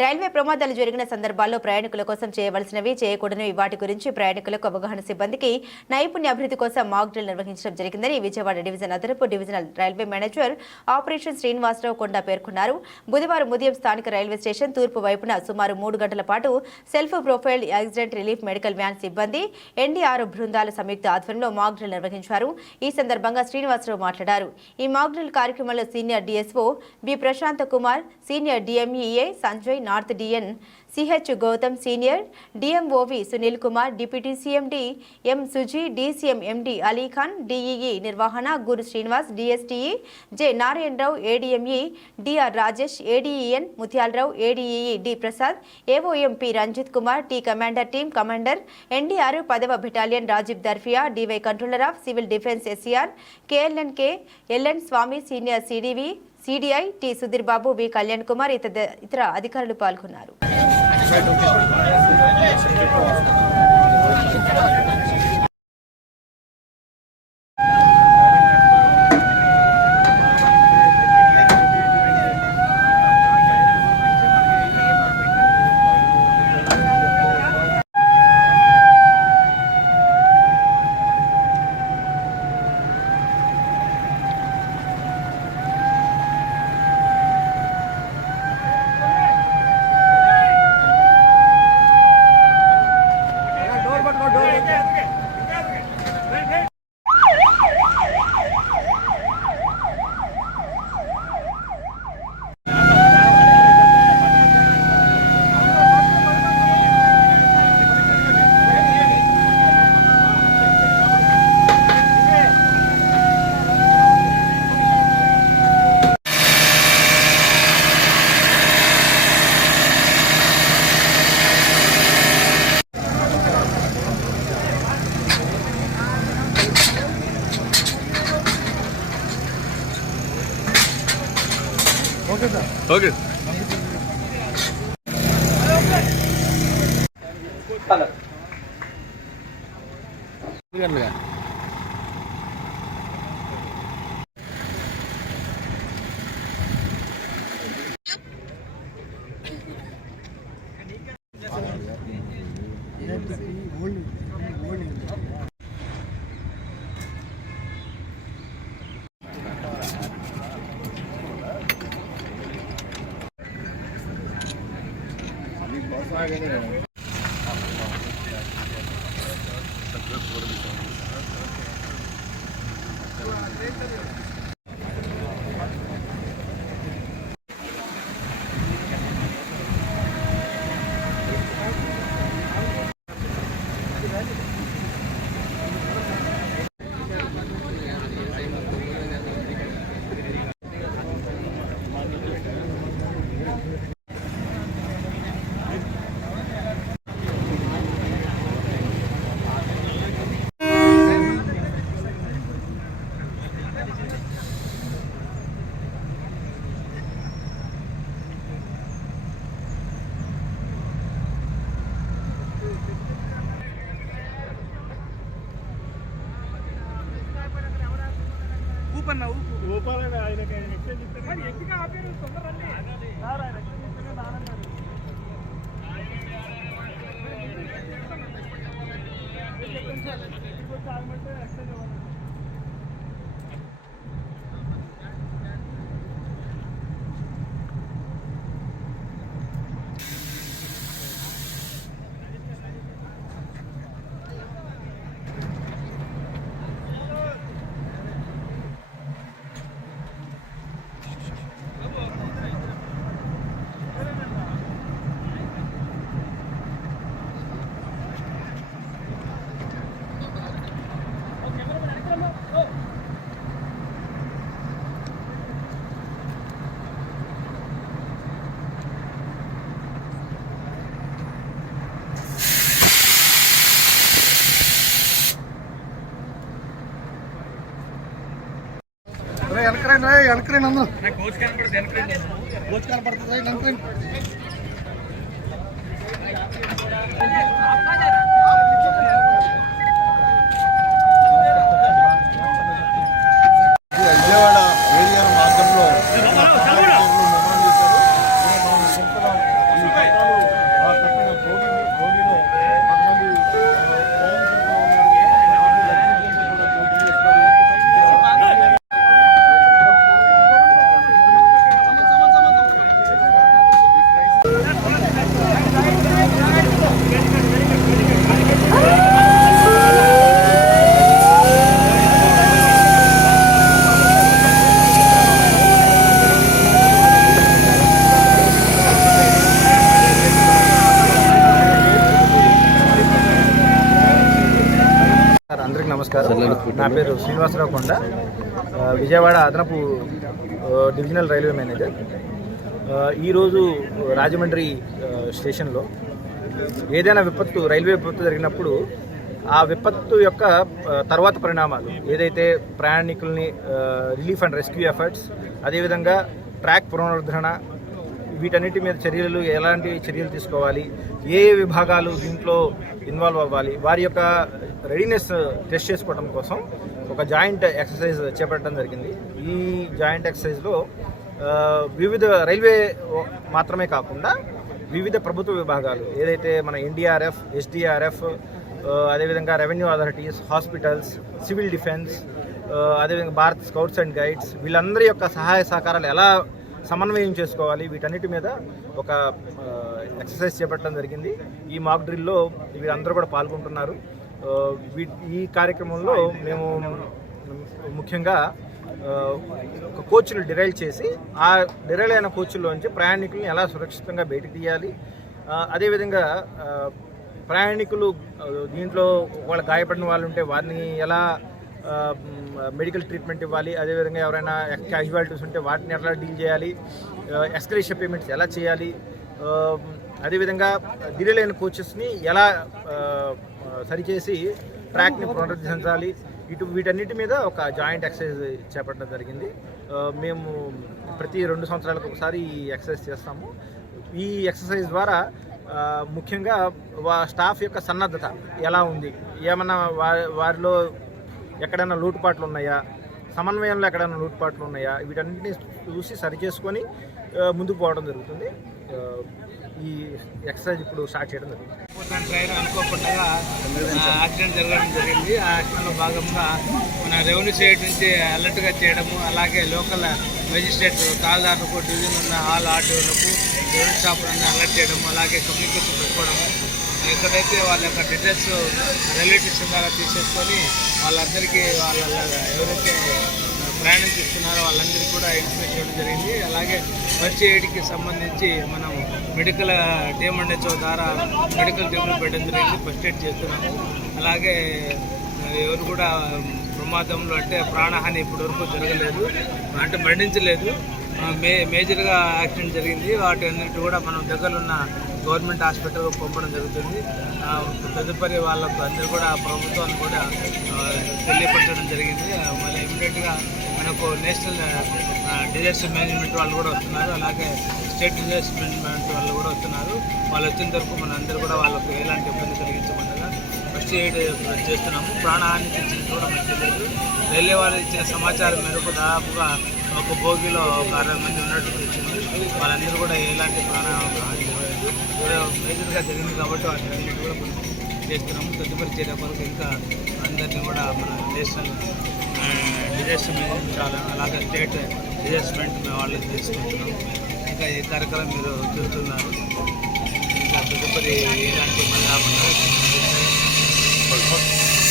Railway ప్రమాదాలు జరిగిన సందర్భాల్లో ప్రయాణికుల కోసం చేయవలసినవి, చేయకూడనివి వాటి గురించి ప్రయాణికులకు అవగాహన సిబ్బందికి నైపుణ్య అభివృద్ధి కోసం మాక్ డ్రిల్ నిర్వహించడం జరిగిందని విజయవాడ డివిజన్ అదనపు divisional railway manager operation Srinivasarao Konda పేర్కొన్నారు. బుధవారం ఉదయం స్థానిక రైల్వే స్టేషన్ తూర్పు వైపున సుమారు 3 గంటల పాటు self profiled accident relief medical van సిబ్బంది ఎన్డీఆర్ బృందాల సంయుక్త ఆధ్వర్యంలో మాక్ డ్రిల్ నిర్వహించారు. ఈ సందర్భంగా శ్రీనివాసరావు మాట్లాడారు. ఈ మాక్ డ్రిల్ కార్యక్రమంలో senior DSO B Prashant Kumar, senior DMEA Sanjay, north DN CH Gautam, senior DMOV Sunil Kumar, deputy CMD M Suji, DCM MD Alikhan, DEE నిర్వహణ Guru Srinivas, DSTE J Narayanarao, ADME DR Rajesh, ADEN Mutyalarao, ADEE D Prasad, AOM P Ranjith Kumar, T commander team commander NDR 10వ battalion Rajeev Darfiya, DY controller of civil defence SCR KLNK LN Swamy, senior CDV CDI T Sudheer Babu, వి కళ్యాణ్ కుమార్ ఇతర అధికారులు పాల్గొన్నారు. Okay ఊపాలని ఆయనకి exchange ఇస్తే ఎక్కిగా ఆపేరు తొందరండి sir ఆయన exchange ఇస్తేనే నానన్నారు ఆగమంటే exchange ఇవ్వాలి. వెనకరండి అందరూ కోచ్ కనపడుతుంది వెనకరండి. విజయవాడ ఏరియా మార్గంలో నమస్కారం. నా పేరు శ్రీనివాసరావు కొండ, విజయవాడ అదనపు డివిజనల్ రైల్వే మేనేజర్. ఈరోజు రాజమండ్రి స్టేషన్లో ఏదైనా రైల్వే విపత్తు జరిగినప్పుడు ఆ విపత్తు యొక్క తర్వాత పరిణామాలు ఏదైతే ప్రయాణికుల్ని రిలీఫ్ అండ్ రెస్క్యూ ఎఫర్ట్స్, అదేవిధంగా ట్రాక్ పునరుద్ధరణ, వీటన్నిటి మీద ఎలాంటి చర్యలు తీసుకోవాలి, ఏ విభాగాలు దీంట్లో ఇన్వాల్వ్ అవ్వాలి, వారి యొక్క రెడీనెస్ టెస్ట్ చేసుకోవడం కోసం ఒక జాయింట్ ఎక్సర్సైజ్ చేపట్టడం జరిగింది. ఈ జాయింట్ ఎక్సర్సైజ్లో వివిధ రైల్వే మాత్రమే కాకుండా వివిధ ప్రభుత్వ విభాగాలు ఏదైతే మన ఎన్డీఆర్ఎఫ్, ఎస్డీఆర్ఎఫ్, అదేవిధంగా revenue authorities, hospitals, civil defence, అదేవిధంగా భారత్ స్కౌట్స్ అండ్ గైడ్స్, వీళ్ళందరి యొక్క సహాయ సహకారాలు ఎలా సమన్వయం చేసుకోవాలి, వీటన్నిటి మీద ఒక ఎక్సర్సైజ్ చేపట్టడం జరిగింది. ఈ మాక్ డ్రిల్లో వీరందరూ కూడా పాల్గొంటున్నారు. ఈ కార్యక్రమంలో మేము ముఖ్యంగా ఒక కోచ్ను డిరైల్ చేసి ఆ డిరైల్ అయిన కోచ్లోంచి ప్రయాణికుల్ని ఎలా సురక్షితంగా బయటకు తీయాలి, అదేవిధంగా ప్రయాణికులు దీంట్లో వాళ్ళ గాయపడిన వాళ్ళు ఉంటే వారిని ఎలా మెడికల్ ట్రీట్మెంట్ ఇవ్వాలి, అదేవిధంగా ఎవరైనా క్యాజువాలిటీస్ ఉంటే వాటిని ఎలా డీల్ చేయాలి, ఎస్కలేషన్ పేమెంట్స్ ఎలా చేయాలి, అదేవిధంగా డిలే అయిన కోచెస్ని ఎలా సరిచేసి ట్రాక్ని పునరుద్ధరించాలి, వీటన్నిటి మీద ఒక జాయింట్ ఎక్సర్సైజ్ చేపట్టడం జరిగింది. మేము ప్రతి 2 సంవత్సరాలకు ఒకసారి ఈ ఎక్సర్సైజ్ చేస్తాము. ఈ ఎక్సర్సైజ్ ద్వారా ముఖ్యంగా స్టాఫ్ యొక్క సన్నద్ధత ఎలా ఉంది, ఏమన్నా వారిలో ఎక్కడైనా లోటుపాట్లు ఉన్నాయా, సమన్వయంలో ఎక్కడైనా లోటుపాట్లు ఉన్నాయా, వీటన్నిటిని చూసి సరిచేసుకొని ముందుకు పోవడం జరుగుతుంది. ఈ ఎక్సర్సైజ్ ఇప్పుడు స్టార్ట్ చేయడం జరుగుతుంది. ట్రైన్ అనుకోకుండా యాక్సిడెంట్ జరగడం జరిగింది. ఆ యాక్సిడెంట్లో భాగంగా మన రెవెన్యూ సైడ్ నుంచి అలర్ట్గా చేయడము, అలాగే లోకల్ మెజిస్ట్రేట్ తాళదారులకు, డివిజన్ ఉన్న ఆల్ ఆర్టీఓలకు, రెవెన్యూ స్టాఫ్లను అలర్ట్ చేయడము, అలాగే కమ్యూనికేషన్ పెట్టుకోవడము, ఎక్కడైతే వాళ్ళ యొక్క డీటెయిల్స్ రిలేటివ్స్ ద్వారా తీసేసుకొని వాళ్ళందరికీ ఎవరైతే ప్రయాణం చేస్తున్నారో వాళ్ళందరికీ కూడా ఇన్ఫర్మేషన్ ఇవ్వడం జరిగింది. అలాగే ఫస్ట్ ఎయిడ్కి సంబంధించి మనం మెడికల్ డిఎంఎన్హెచ్ఓ ద్వారా మెడికల్ టీంలు పెట్టడం జరిగింది. ఫస్ట్ ఎయిడ్ చేస్తున్నాము. అలాగే ఎవరు కూడా ప్రమాదంలో అంటే ప్రాణహాని ఇప్పటి వరకు జరగలేదు, అంటే మరణించలేదు. మేజర్గా యాక్సిడెంట్ జరిగింది. వాటి అన్నిటి కూడా మనం దగ్గర ఉన్న గవర్నమెంట్ హాస్పిటల్కి పంపడం జరుగుతుంది. తదుపరి వాళ్ళకు అందరూ కూడా ప్రభుత్వాన్ని కూడా తెలియపరచడం జరిగింది. మళ్ళీ ఇమీడియట్గా మనకు నేషనల్ డిజాస్టర్ మేనేజ్మెంట్ వాళ్ళు కూడా వస్తున్నారు, అలాగే స్టేట్ డిజాస్టర్ మేనేజ్మెంట్ వాళ్ళు కూడా వస్తున్నారు. వాళ్ళు వచ్చిన వరకు మన అందరూ కూడా వాళ్ళకు ఎలాంటి ఇబ్బంది కలిగించకుండా ఫస్ట్ ఎయిడ్ చేస్తున్నాము. ప్రాణహాని తెచ్చింది కూడా మనకు తెలియదు. రైల్వే వాళ్ళు ఇచ్చిన సమాచారం మేరకు దాదాపుగా ఒక భోగిలో ఒక 60 మంది ఉన్నట్టు తెలిసింది. వాళ్ళందరూ కూడా ఎలాంటి ప్రాణహాని జరగలేదు. మేజర్గా జరిగింది కాబట్టి వాటిని కూడా మనం చేస్తున్నాము. తదుపరి చర్య కొరకు ఇంకా అందరినీ కూడా మన నేషనల్ డిజాస్టర్ మేనేజ్మెంట్ అలాగే స్టేట్ డిజాస్ట్మెంట్ మేము వాళ్ళని తీసుకుంటున్నాము. ఇంకా ఈ కార్యక్రమం మీరు చూస్తున్నారు. ఇంకా తదుపరి ఎలాంటి ఇబ్బంది రాకుండా